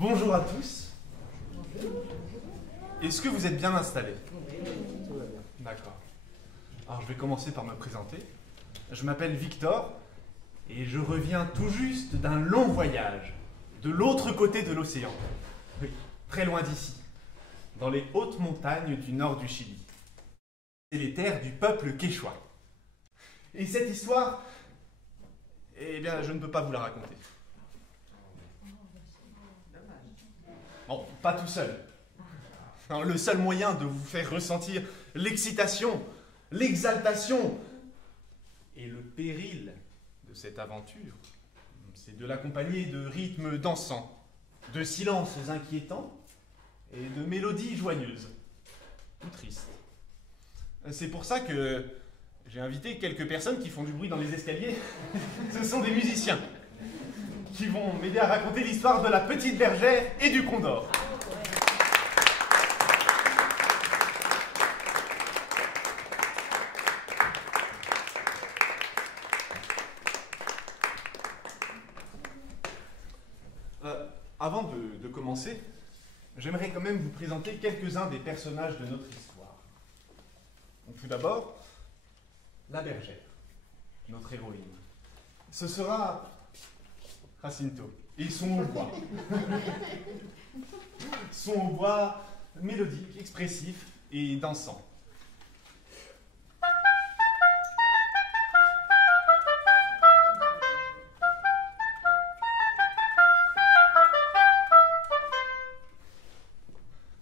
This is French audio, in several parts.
Bonjour à tous. Est-ce que vous êtes bien installés? Tout va bien. D'accord. Alors je vais commencer par me présenter. Je m'appelle Victor et je reviens tout juste d'un long voyage de l'autre côté de l'océan. Oui, très loin d'ici, dans les hautes montagnes du nord du Chili. C'est les terres du peuple quechua. Et cette histoire, eh bien, je ne peux pas vous la raconter. Bon, pas tout seul. Non, le seul moyen de vous faire ressentir l'excitation, l'exaltation et le péril de cette aventure, c'est de l'accompagner de rythmes dansants, de silences inquiétants et de mélodies joyeuses ou tristes. C'est pour ça que j'ai invité quelques personnes qui font du bruit dans les escaliers. Ce sont des musiciens qui vont m'aider à raconter l'histoire de la petite bergère et du condor. Avant de commencer, j'aimerais quand même vous présenter quelques-uns des personnages de notre histoire. Donc, tout d'abord, la bergère, notre héroïne. Ce sera Jacinto et son hautbois. Son hautbois mélodique, expressif et dansant.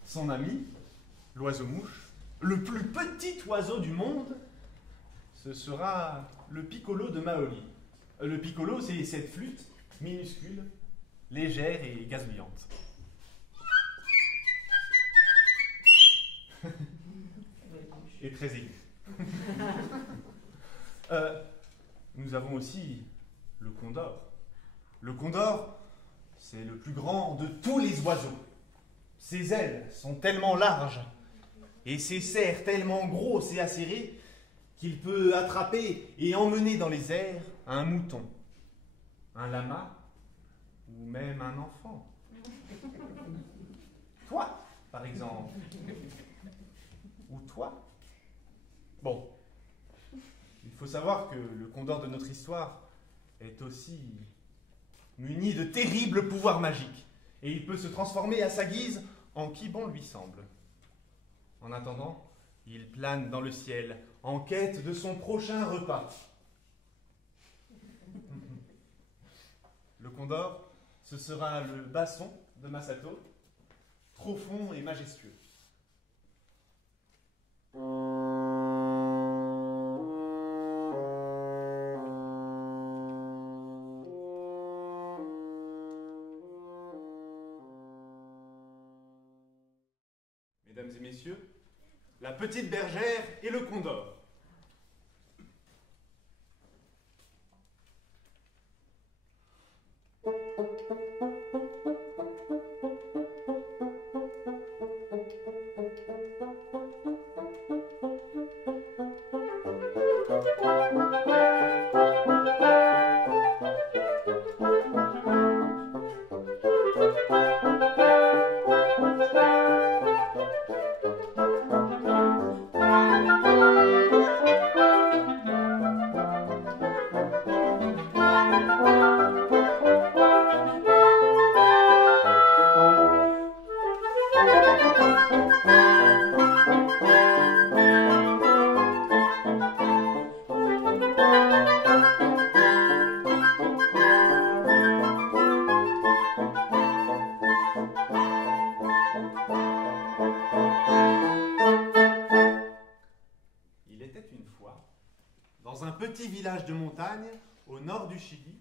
Son ami, l'oiseau-mouche, le plus petit oiseau du monde, ce sera le piccolo de Maoli. Le piccolo, c'est cette flûte minuscule, légère et gazouillante. Et très aiguë. Nous avons aussi le condor. Le condor, c'est le plus grand de tous les oiseaux. Ses ailes sont tellement larges et ses serres tellement grosses et acérées qu'il peut attraper et emmener dans les airs un mouton, un lama ou même un enfant. Toi, par exemple. Ou toi. Bon, il faut savoir que le condor de notre histoire est aussi muni de terribles pouvoirs magiques et il peut se transformer à sa guise en qui bon lui semble. En attendant, il plane dans le ciel en quête de son prochain repas. Le condor, ce sera le basson de Masato, profond et majestueux. Mesdames et messieurs, la petite bergère et le condor. Dans un petit village de montagne, au nord du Chili,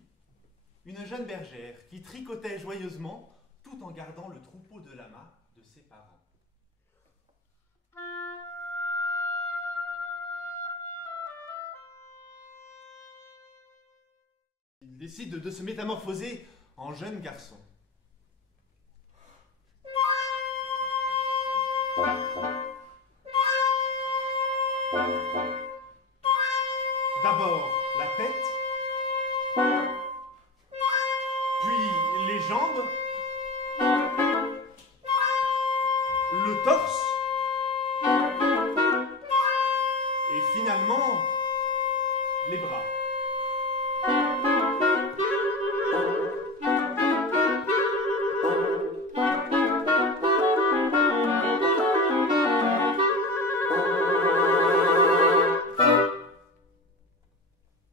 une jeune bergère qui tricotait joyeusement tout en gardant le troupeau de lamas de ses parents. Il décide de se métamorphoser en jeune garçon. D'abord la tête, puis les jambes, le torse, et finalement, les bras.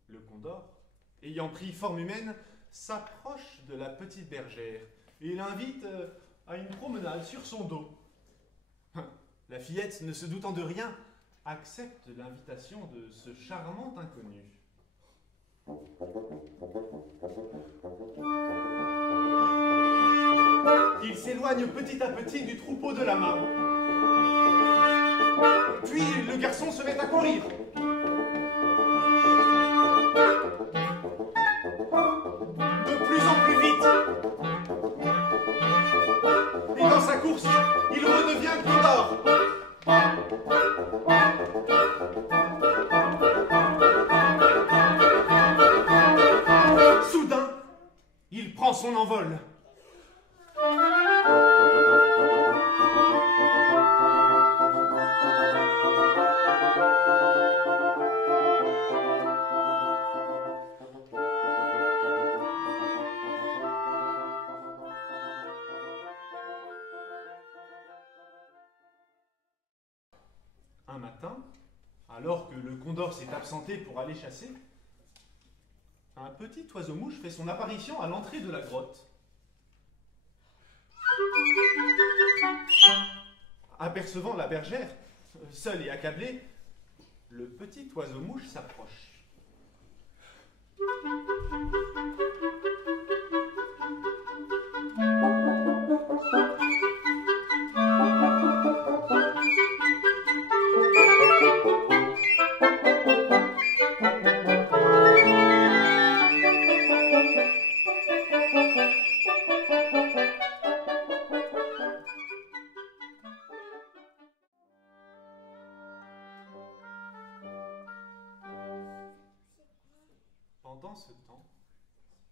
Le condor, ayant pris forme humaine, s'approche de la petite bergère et l'invite à une promenade sur son dos. La fillette, ne se doutant de rien, accepte l'invitation de ce charmant inconnu. Il s'éloigne petit à petit du troupeau de la mare. Puis le garçon se met à courir. De plus en plus vite. Et dans sa course, il redevient condor. Soudain, il prend son envol. Un matin, alors que le condor s'est absenté pour aller chasser, un petit oiseau-mouche fait son apparition à l'entrée de la grotte. Apercevant la bergère, seule et accablée, le petit oiseau-mouche s'approche. Pendant ce temps,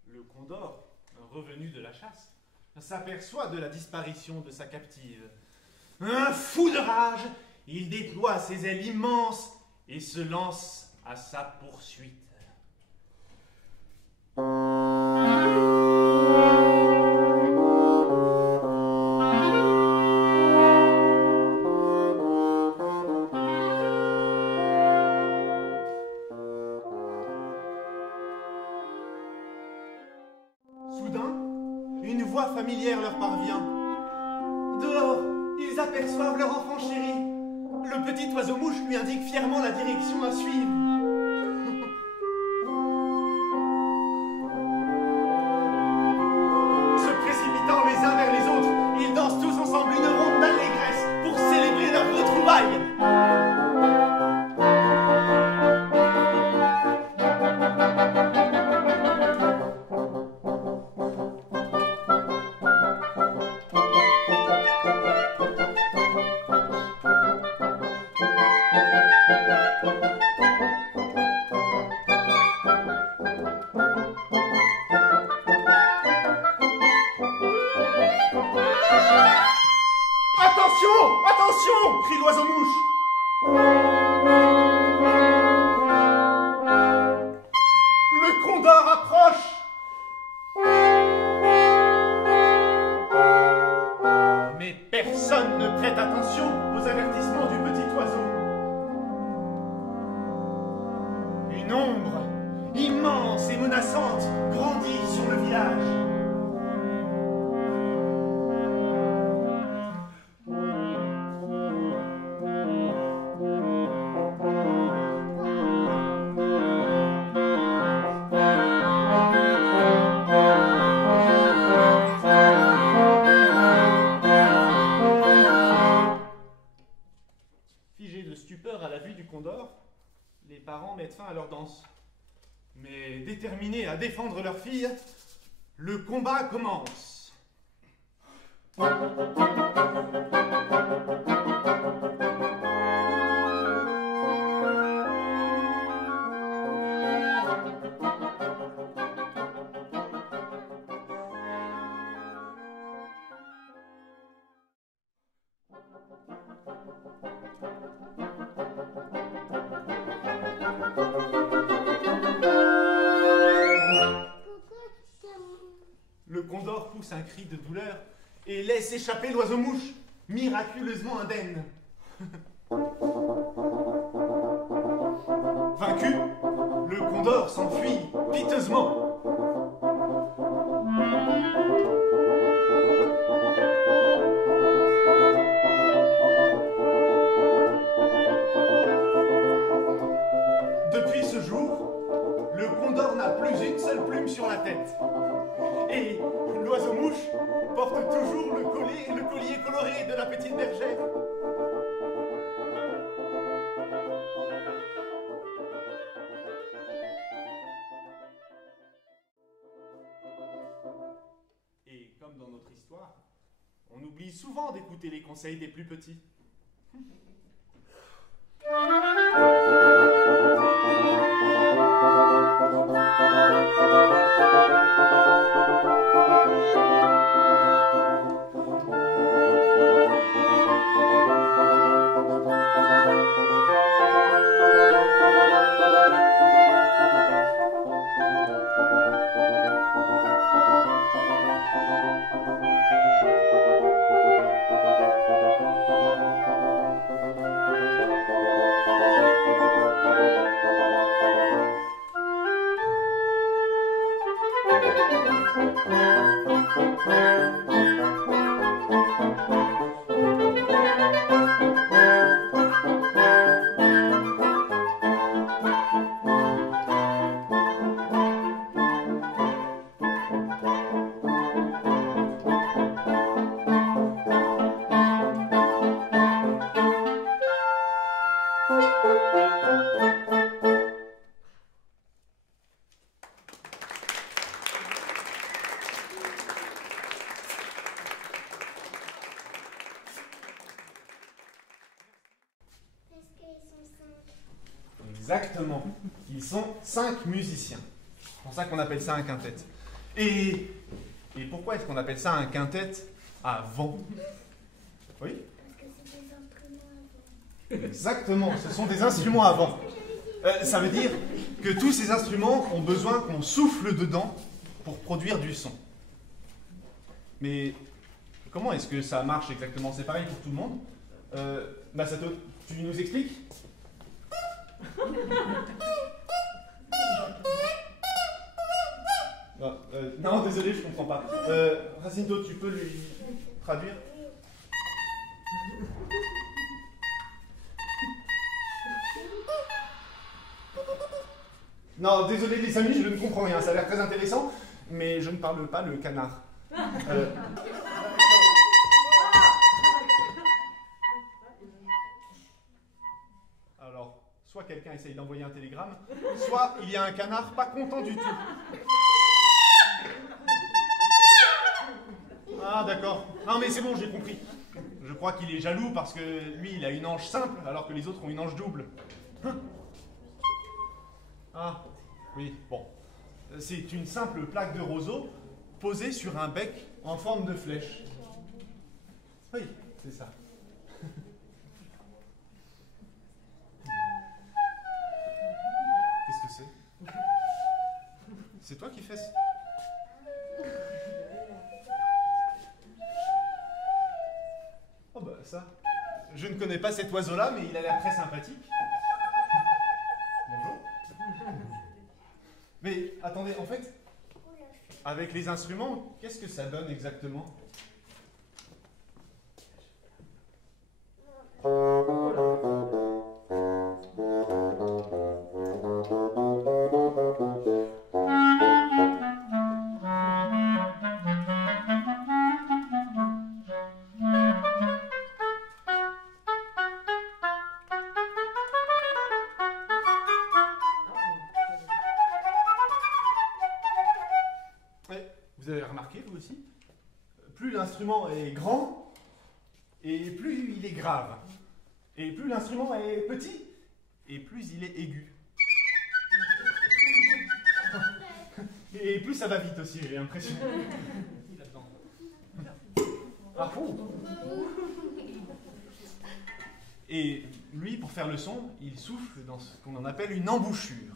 le condor, revenu de la chasse, s'aperçoit de la disparition de sa captive. Un fou de rage, il déploie ses ailes immenses et se lance à sa poursuite. Soudain, une voix familière leur parvient. Dehors, ils aperçoivent leur enfant chéri. Le petit oiseau-mouche lui indique fièrement la direction à suivre. Se précipitant les uns vers les autres, ils dansent tous ensemble une ronde d'allégresse pour célébrer leur retrouvaille. Attention! Attention! Crie l'oiseau-mouche. Le condor approche. Mais personne ne prête attention aux avertissements du petit oiseau. Une ombre immense et menaçante grandit sur le village. Figés de stupeur à la vue du condor, les parents mettent fin à leur danse. Mais déterminés à défendre leur fille, le combat commence. pousse un cri de douleur et laisse échapper l'oiseau-mouche, miraculeusement indemne. Vaincu, le condor s'enfuit piteusement. Depuis ce jour, le condor n'a plus une seule plume sur la tête. Et l'oiseau-mouche porte toujours le collier coloré de la petite bergère. Et comme dans notre histoire, on oublie souvent d'écouter les conseils des plus petits. Exactement. Ils sont 5 musiciens. C'est pour ça qu'on appelle ça un quintet. Et pourquoi est-ce qu'on appelle ça un quintet à vent? Oui? Parce que c'est des instruments à vent. Exactement, ce sont des instruments à vent. Ça veut dire que tous ces instruments ont besoin qu'on souffle dedans pour produire du son. Mais comment est-ce que ça marche exactement? C'est pareil pour tout le monde? Masato, tu nous expliques? Non, désolé, je comprends pas. Jacinto, tu peux lui traduire? Non, désolé les amis, je ne comprends rien. Ça a l'air très intéressant, mais je ne parle pas le canard. Alors, soit quelqu'un essaye d'envoyer un télégramme, soit il y a un canard pas content du tout. Ah d'accord. Non mais c'est bon, j'ai compris. Je crois qu'il est jaloux parce que lui, il a une ange simple, alors que les autres ont une ange double. Ah, oui, bon. C'est une simple plaque de roseau posée sur un bec en forme de flèche. Oui, c'est ça. Qu'est-ce que c'est? C'est toi qui fais ça? Oh bah ça. Je ne connais pas cet oiseau-là, mais il a l'air très sympathique. Bonjour. Mais attendez, en fait, avec les instruments, qu'est-ce que ça donne exactement? Vous avez remarqué, vous aussi? Plus l'instrument est grand, et plus il est grave. Et plus l'instrument est petit, et plus il est aigu. Et plus ça va vite aussi, j'ai l'impression. Ah, oh. Et lui, pour faire le son, il souffle dans ce qu'on appelle une embouchure.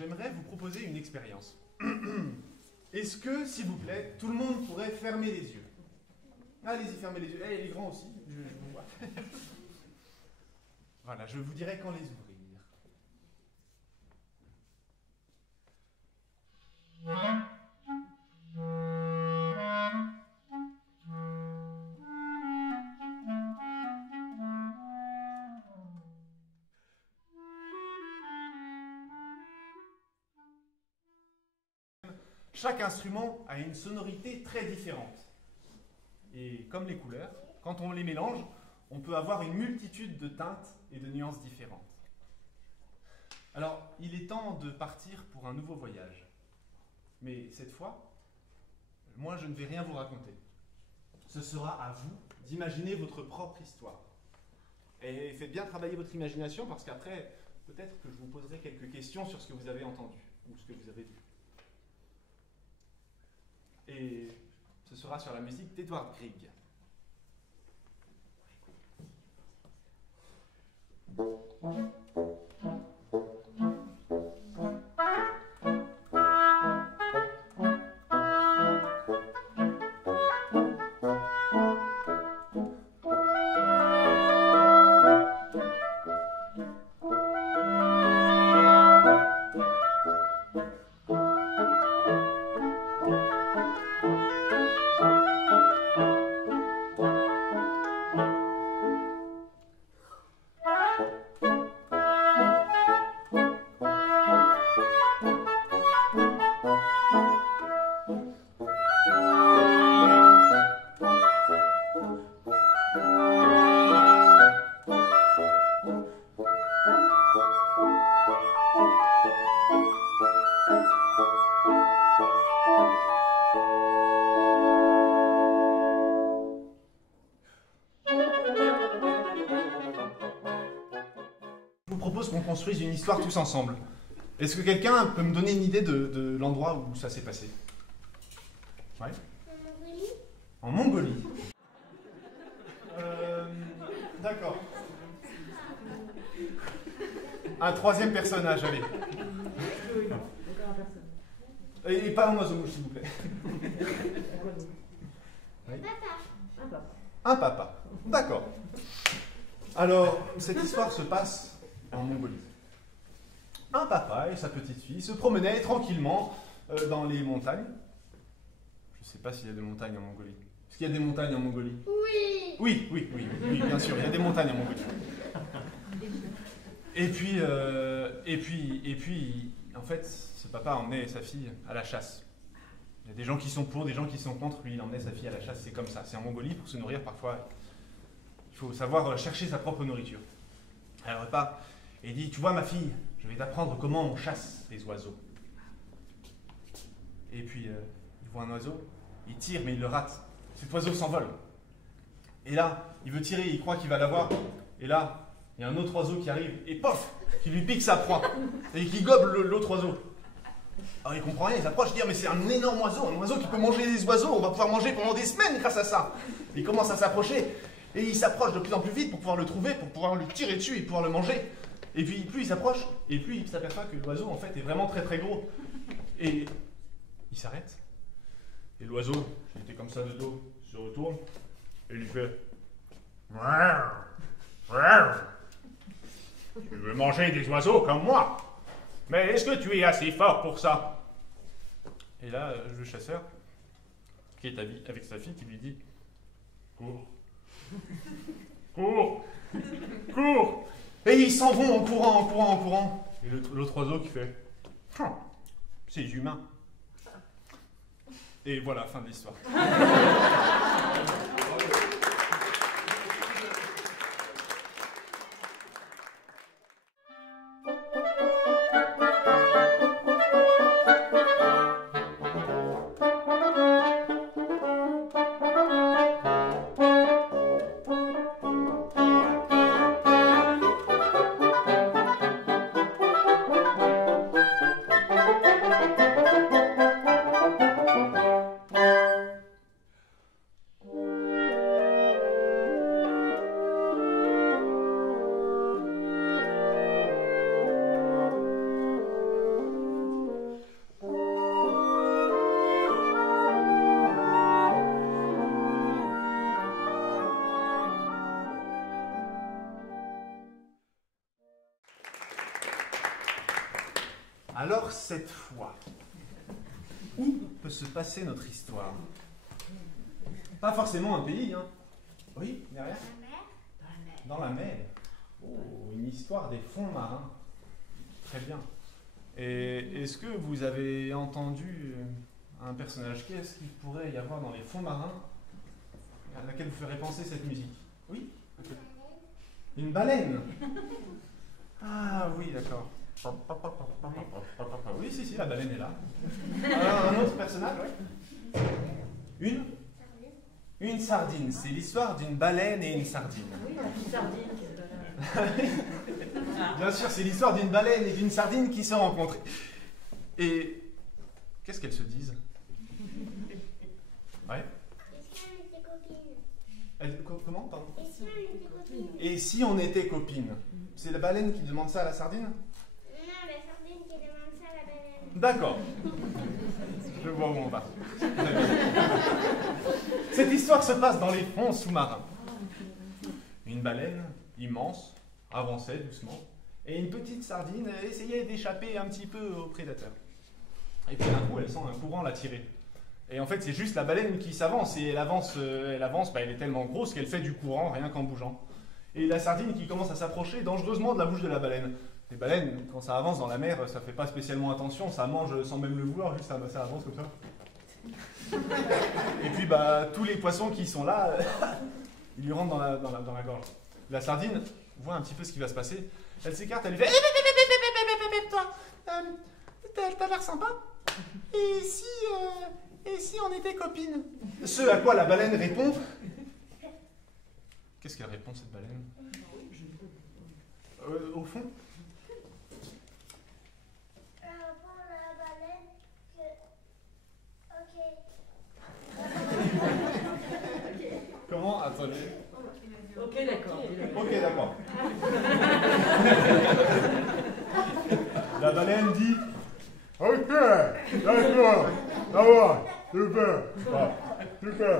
j'aimerais vous proposer une expérience. Est-ce que, s'il vous plaît, tout le monde pourrait fermer les yeux? Allez-y, fermez les yeux. Eh, les grands aussi, je vous vois. Voilà, je vous dirai quand les ouvrir. Chaque instrument a une sonorité très différente. Et comme les couleurs, quand on les mélange, on peut avoir une multitude de teintes et de nuances différentes. Alors, il est temps de partir pour un nouveau voyage. Mais cette fois, moi je ne vais rien vous raconter. Ce sera à vous d'imaginer votre propre histoire. Et faites bien travailler votre imagination parce qu'après, peut-être que je vous poserai quelques questions sur ce que vous avez entendu ou ce que vous avez vu. Et ce sera sur la musique d'Edward Grieg. Je vous propose qu'on construise une histoire tous ensemble. Est-ce que quelqu'un peut me donner une idée de l'endroit où ça s'est passé? Ouais. En Mongolie. D'accord. Un troisième personnage, allez. Et pas un oiseau-mouche, s'il vous plaît. Oui. Un papa. D'accord. Alors, cette histoire se passe en Mongolie. Un papa et sa petite fille se promenaient tranquillement dans les montagnes. Je ne sais pas s'il y a des montagnes en Mongolie. Est-ce qu'il y a des montagnes en Mongolie? Oui. Oui, bien sûr, il y a des montagnes en Mongolie. Et puis, en fait, ce papa emmenait sa fille à la chasse. Il y a des gens qui sont pour, des gens qui sont contre. Lui, il emmenait sa fille à la chasse, c'est comme ça. C'est en Mongolie, pour se nourrir, parfois, il faut savoir chercher sa propre nourriture. Alors, le papa, il dit, tu vois, ma fille, je vais t'apprendre comment on chasse les oiseaux. Et puis, il voit un oiseau, il tire, mais il le rate. Cet oiseau s'envole. Et là, il veut tirer, il croit qu'il va l'avoir. Et là, il y a un autre oiseau qui arrive, et pof, qui lui pique sa proie, et qui gobe l'autre oiseau. Alors il comprend rien, il s'approche, il dit, mais c'est un énorme oiseau, un oiseau qui peut manger des oiseaux, on va pouvoir manger pendant des semaines grâce à ça. Il commence à s'approcher, et il s'approche de plus en plus vite pour pouvoir le trouver, pour pouvoir lui tirer dessus et pouvoir le manger. Et puis plus il s'approche, et plus il s'aperçoit que l'oiseau en fait est vraiment très très gros. Et il s'arrête, et l'oiseau, qui était comme ça de dos, se retourne, et lui fait... Tu veux manger des oiseaux comme moi? Mais est-ce que tu es assez fort pour ça? Et là, le chasseur, qui est avec sa fille, qui lui dit, cours, cours, cours. Et ils s'en vont en courant, en courant, en courant. Et l'autre oiseau qui fait, c'est humain. Et voilà, fin de l'histoire. Alors cette fois, où peut se passer notre histoire? Pas forcément un pays, hein. Oui, derrière? Dans la mer. Oh, une histoire des fonds marins. Très bien. Et est-ce que vous avez entendu un personnage? Qu'est-ce qu'il pourrait y avoir dans les fonds marins à laquelle vous ferez penser cette musique? Oui? Une baleine? Ah oui, d'accord. Oui, si, la baleine est là. Alors, un autre personnage, oui? Une sardine. C'est l'histoire d'une baleine et une sardine. Oui, la petite sardine. Bien sûr, c'est l'histoire d'une baleine et d'une sardine qui se rencontrent. Et qu'est-ce qu'elles se disent? Ouais. Comment, pardon? Et si on était copines? C'est la baleine qui demande ça à la sardine? Non, la sardine qui demande ça à la baleine. D'accord. Je vois où on va. Cette histoire se passe dans les fonds sous-marins. Une baleine immense avançait doucement et une petite sardine essayait d'échapper un petit peu aux prédateurs. Et puis d'un coup, elle sent un courant l'attirer. Et en fait, c'est juste la baleine qui s'avance et elle avance, elle est tellement grosse qu'elle fait du courant rien qu'en bougeant. Et la sardine qui commence à s'approcher dangereusement de la bouche de la baleine. Les baleines, quand ça avance dans la mer, ça fait pas spécialement attention, ça mange sans même le vouloir, juste ça avance comme ça. Et puis tous les poissons qui sont là, ils lui rentrent dans la gorge. La sardine voit un petit peu ce qui va se passer. Elle s'écarte, elle lui fait toi, t'as l'air sympa. Et si on était copines? Ce à quoi la baleine répond. Qu'est-ce qu'elle répond, cette baleine? Au fond? Pour la baleine, ok. Comment? Attendez. Ok, d'accord. Ok, d'accord. La baleine dit ok, d'accord, ça va, super, super.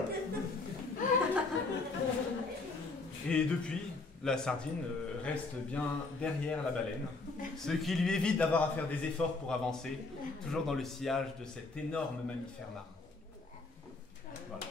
Et depuis, la sardine reste bien derrière la baleine, ce qui lui évite d'avoir à faire des efforts pour avancer, toujours dans le sillage de cet énorme mammifère marin. Voilà.